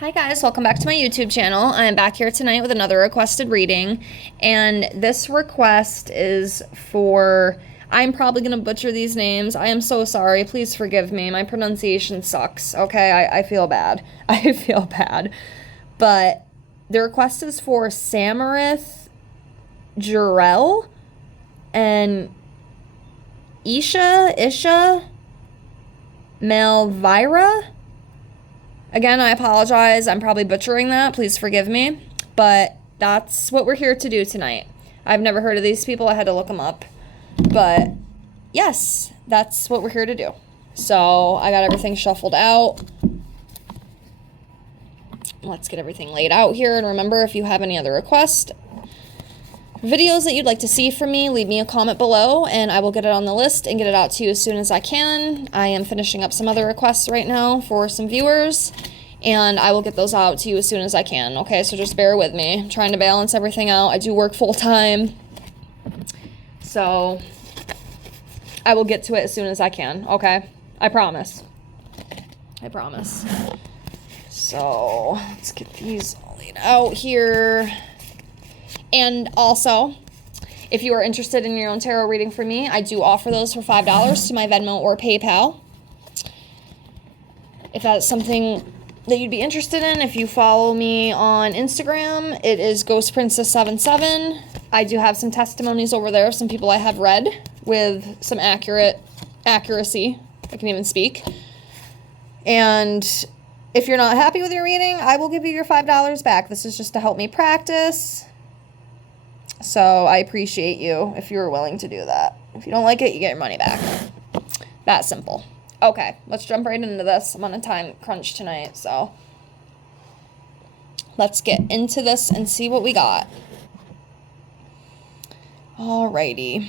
Hi guys, welcome back to my YouTube channel. I am back here tonight with another requested reading, and this request is for, I'm probably going to butcher these names. I am so sorry. Please forgive me. My pronunciation sucks, okay? I feel bad. I feel bad. But the request is for samarth, jurel, and isha, malviya. Again, I apologize. I'm probably butchering that. Please forgive me. But that's what we're here to do tonight. I've never heard of these people. I had to look them up. But yes, that's what we're here to do. So I got everything shuffled out. Let's get everything laid out here. And remember, if you have any other requests, videos that you'd like to see from me, leave me a comment below and I will get it on the list and get it out to you as soon as I can. I am finishing up some other requests right now for some viewers and I will get those out to you as soon as I can. Okay, so just bear with me. I'm trying to balance everything out. I do work full time, so I will get to it as soon as I can. Okay, I promise. I promise. So let's get these all laid out here. And also, if you are interested in your own tarot reading from me, I do offer those for $5 to my Venmo or PayPal. If that's something that you'd be interested in, if you follow me on Instagram, it is ghostprincess77. I do have some testimonies over there, some people I have read with some accuracy. I can even speak. And if you're not happy with your reading, I will give you your $5 back. This is just to help me practice. So I appreciate you if you're willing to do that. If you don't like it, you get your money back. That simple. Okay, let's jump right into this. I'm on a time crunch tonight, so let's get into this and see what we got. Alrighty.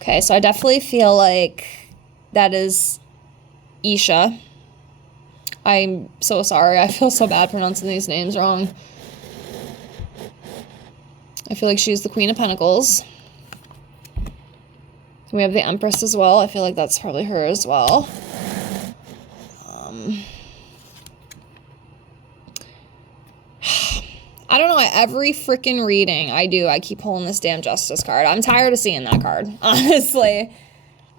Okay, so I definitely feel like that is Isha. I'm so sorry. I feel so bad pronouncing these names wrong. I feel like she's the Queen of Pentacles. We have the Empress as well. I feel like that's probably her as well. I don't know. Every freaking reading I do, I keep pulling this damn Justice card. I'm tired of seeing that card, honestly.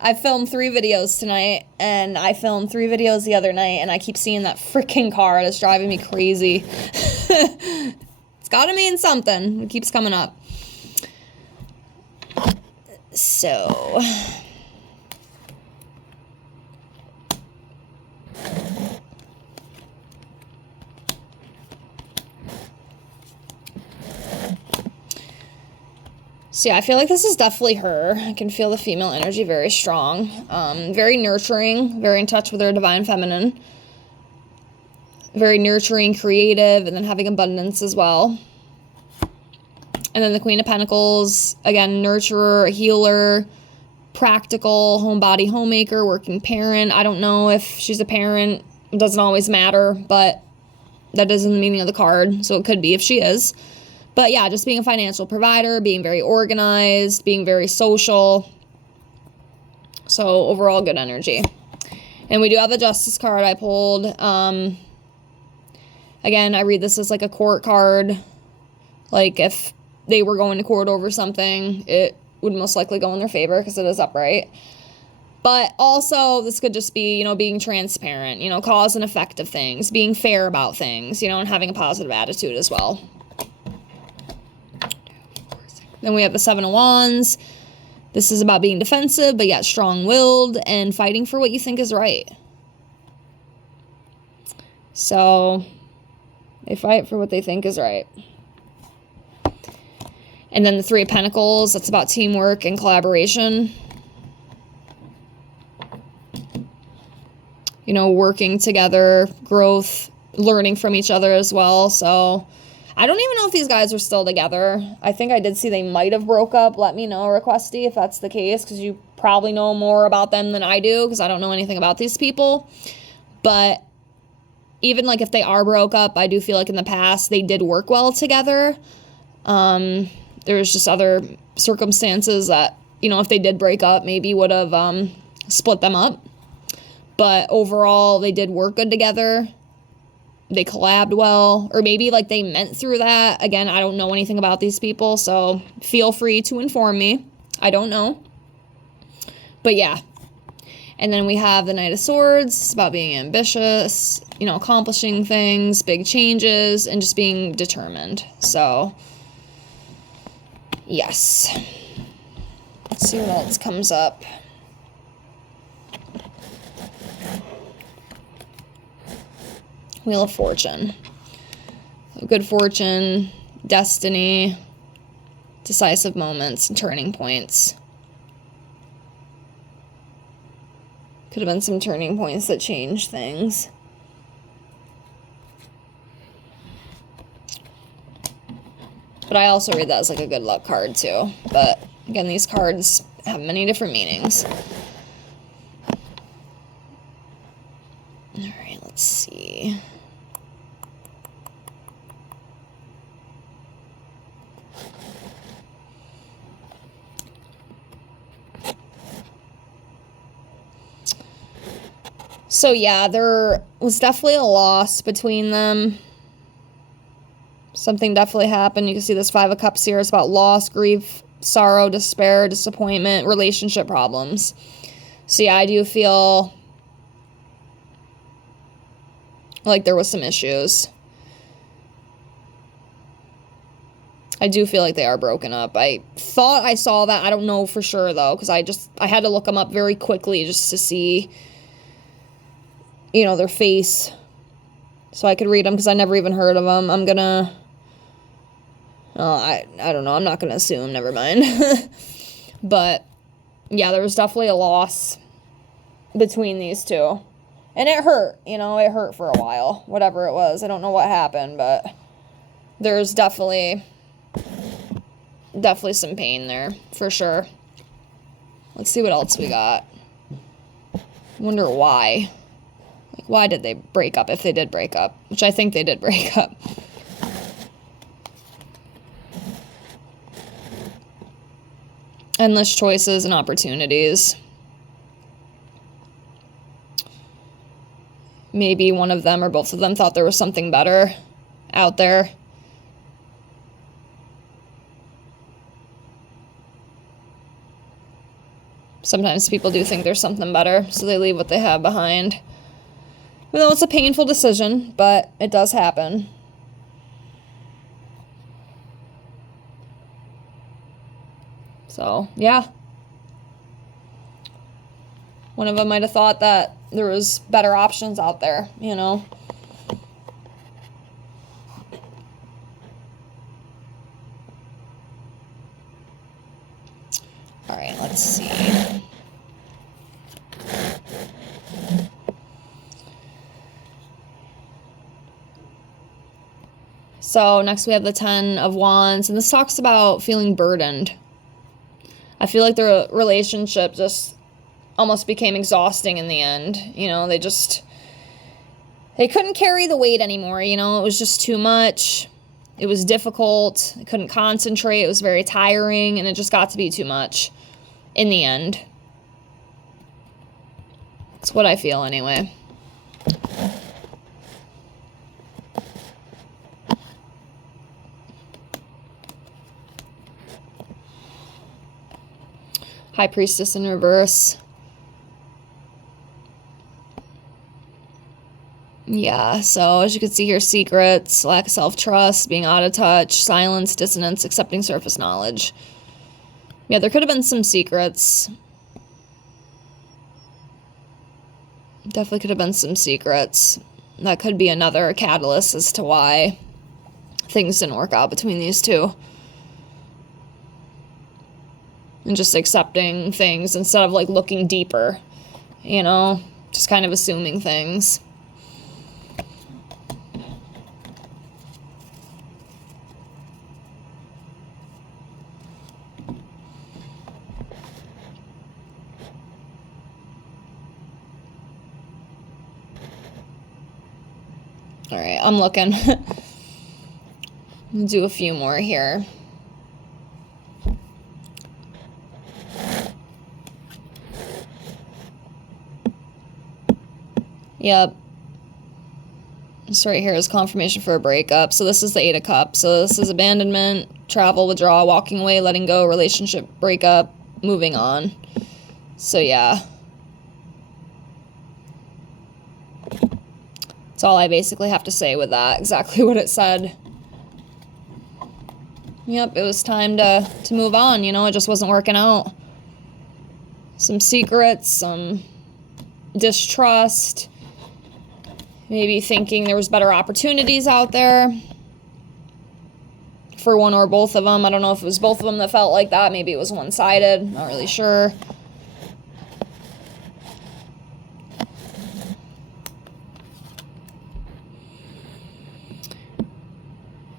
I filmed 3 videos tonight, and I filmed 3 videos the other night, and I keep seeing that freaking card. It's driving me crazy. It's gotta mean something. It keeps coming up. So yeah, I feel like this is definitely her. I can feel the female energy very strong. Very nurturing, very in touch with her divine feminine. Very nurturing, creative, and then having abundance as well. And then the Queen of Pentacles, again, nurturer, a healer, practical, homebody, homemaker, working parent. I don't know if she's a parent. It doesn't always matter, but that isn't the meaning of the card, so it could be if she is. But yeah, just being a financial provider, being very organized, being very social. So overall good energy. And we do have the Justice card I pulled. Again, I read this as like a court card. Like if they were going to court over something, it would most likely go in their favor because it is upright. But also, this could just be, being transparent, cause and effect of things, being fair about things, and having a positive attitude as well. Then we have the 7 of Wands. This is about being defensive, but yet strong-willed and fighting for what you think is right. So they fight for what they think is right. And then the 3 of Pentacles, that's about teamwork and collaboration. Working together, growth, learning from each other as well. So I don't even know if these guys are still together. I think I did see they might have broke up. Let me know, requesty, if that's the case, because you probably know more about them than I do, because I don't know anything about these people. But even like if they are broke up, I do feel like in the past they did work well together. There's just other circumstances that, you know, if they did break up, maybe would have split them up. But overall, they did work good together. They collabed well, or maybe like they meant through that. Again, I don't know anything about these people, so feel free to inform me. I don't know. But yeah. And then we have the Knight of Swords. It's about being ambitious, you know, accomplishing things, big changes, and just being determined. So, yes. Let's see what else comes up. Wheel of Fortune. Good fortune, destiny, decisive moments, and turning points. Could have been some turning points that change things. But I also read that as like a good luck card too. But again, these cards have many different meanings. Alright, let's see. So yeah, there was definitely a loss between them. Something definitely happened. You can see this Five of Cups here. It's about loss, grief, sorrow, despair, disappointment, relationship problems. So yeah, I do feel like there was some issues. I do feel like they are broken up. I thought I saw that. I don't know for sure though, because I had to look them up very quickly just to see, you know, their face, so I could read them, because I never even heard of them. I'm gonna, I don't know, I'm not gonna assume, never mind. But, yeah, there was definitely a loss between these two. And it hurt, you know, it hurt for a while, whatever it was. I don't know what happened, but there's definitely some pain there, for sure. Let's see what else we got. Wonder why. Like, why did they break up if they did break up? Which I think they did break up. Endless choices and opportunities. Maybe one of them or both of them thought there was something better out there. Sometimes people do think there's something better, so they leave what they have behind. Even though it's a painful decision, but it does happen. So, yeah. One of them might have thought that there was better options out there, you know. All right, let's see. So next we have the Ten of Wands, and this talks about feeling burdened. I feel like the relationship just almost became exhausting in the end. You know, they couldn't carry the weight anymore, you know, it was just too much. It was difficult. They couldn't concentrate. It was very tiring, and it just got to be too much in the end. That's what I feel anyway. High Priestess in reverse. Yeah, so as you can see here, secrets, lack of self-trust, being out of touch, silence, dissonance, accepting surface knowledge. Yeah, there could have been some secrets. Definitely could have been some secrets. That could be another catalyst as to why things didn't work out between these two. And just accepting things instead of, like, looking deeper, you know? Just kind of assuming things. All right, I'm looking. Do a few more here. Yep. This right here is confirmation for a breakup. So this is the 8 of Cups. So this is abandonment, travel, withdrawal, walking away, letting go, relationship breakup, moving on. So yeah. That's all I basically have to say with that. Exactly what it said. Yep, it was time to move on, you know, it just wasn't working out. Some secrets, some distrust, maybe thinking there was better opportunities out there for one or both of them. I don't know if it was both of them that felt like that. Maybe it was one-sided. Not really sure.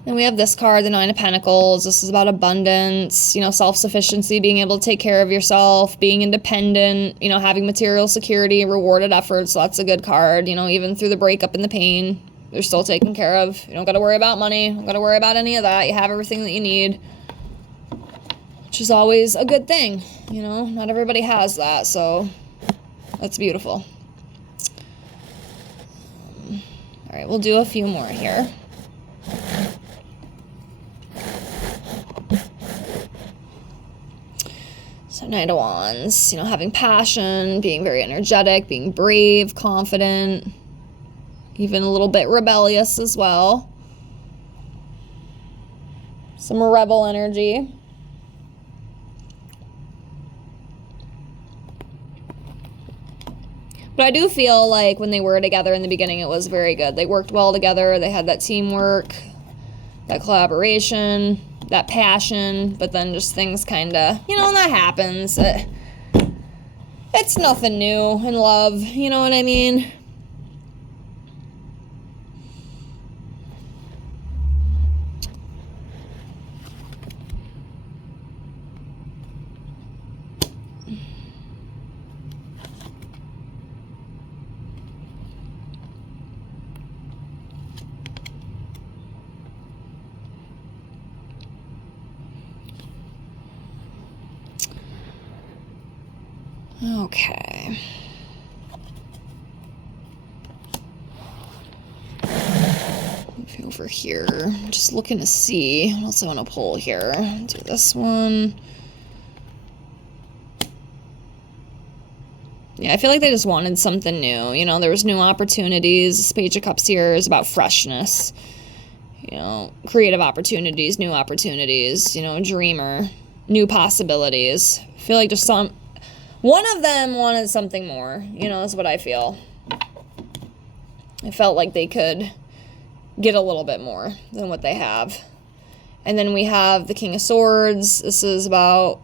Then we have this card, the 9 of Pentacles. This is about abundance, you know, self-sufficiency, being able to take care of yourself, being independent, you know, having material security, rewarded efforts. So that's a good card, you know, even through the breakup and the pain, they're still taken care of. You don't got to worry about money. You don't got to worry about any of that. You have everything that you need, which is always a good thing. You know, not everybody has that, so that's beautiful. All right, we'll do a few more here. So Knight of Wands, you know, having passion, being very energetic, being brave, confident, even a little bit rebellious as well. Some rebel energy. But I do feel like when they were together in the beginning, it was very good. They worked well together. They had that teamwork, that collaboration, that passion, but then just things kind of, you know, and that happens. It's nothing new in love, you know what I mean? Okay. Over here, just looking to see what else I want to pull here. Do this one. Yeah, I feel like they just wanted something new. You know, there was new opportunities. This Page of Cups here is about freshness. You know, creative opportunities, new opportunities. You know, dreamer, new possibilities. I feel like just one of them wanted something more. You know, is what I feel. I felt like they could get a little bit more than what they have. And then we have the King of Swords. This is about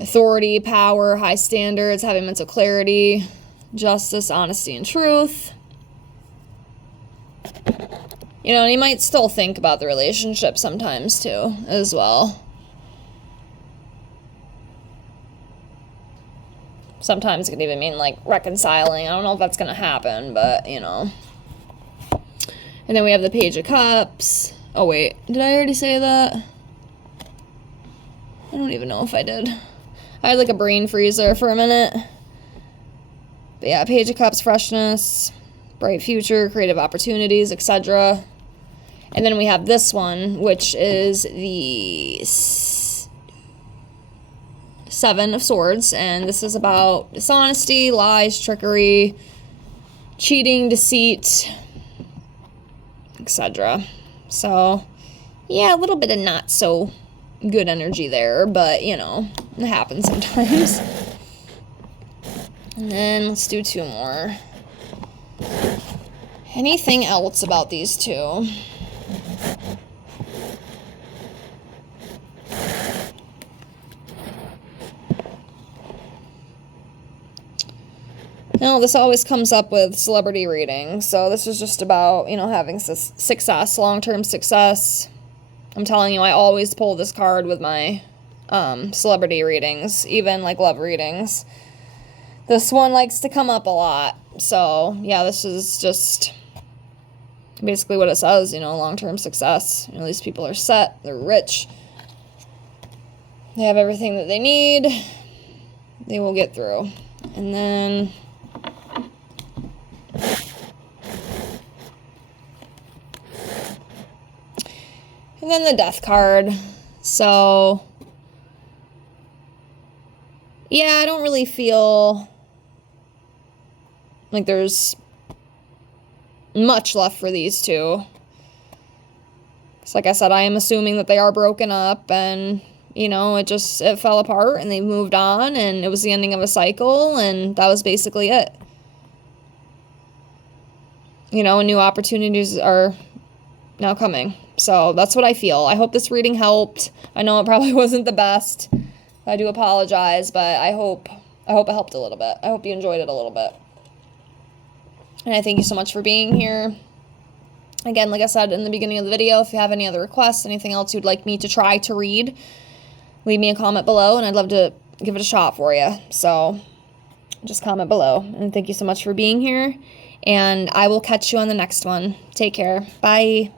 authority, power, high standards, having mental clarity, justice, honesty, and truth. You know, and you might still think about the relationship sometimes too, as well. Sometimes it could even mean like reconciling. I don't know if that's going to happen, but you know. And then we have the Page of Cups. Oh, wait. Did I already say that? I don't even know if I did. I had like a brain freezer for a minute. But yeah, Page of Cups, freshness, bright future, creative opportunities, etc. And then we have this one, which is the 7 of Swords. And this is about dishonesty, lies, trickery, cheating, deceit, etc. So, yeah, a little bit of not so good energy there, but, you know, it happens sometimes. And then let's do 2 more. Anything else about these two? No, this always comes up with celebrity readings. So this is just about, you know, having success, long-term success. I'm telling you, I always pull this card with my celebrity readings, even like love readings. This one likes to come up a lot. So yeah, this is just basically what it says, you know, long-term success. You know, these people are set, they're rich, they have everything that they need, they will get through. And then And then the death card. So, yeah, I don't really feel like there's much left for these two. Because like I said, I am assuming that they are broken up and, you know, it fell apart and they moved on and it was the ending of a cycle and that was basically it. You know, new opportunities are now coming. So that's what I feel. I hope this reading helped. I know it probably wasn't the best. I do apologize, but I hope it helped a little bit. I hope you enjoyed it a little bit. And I thank you so much for being here. Again, like I said in the beginning of the video, if you have any other requests, anything else you'd like me to try to read, leave me a comment below, and I'd love to give it a shot for you. So just comment below. And thank you so much for being here. And I will catch you on the next one. Take care. Bye.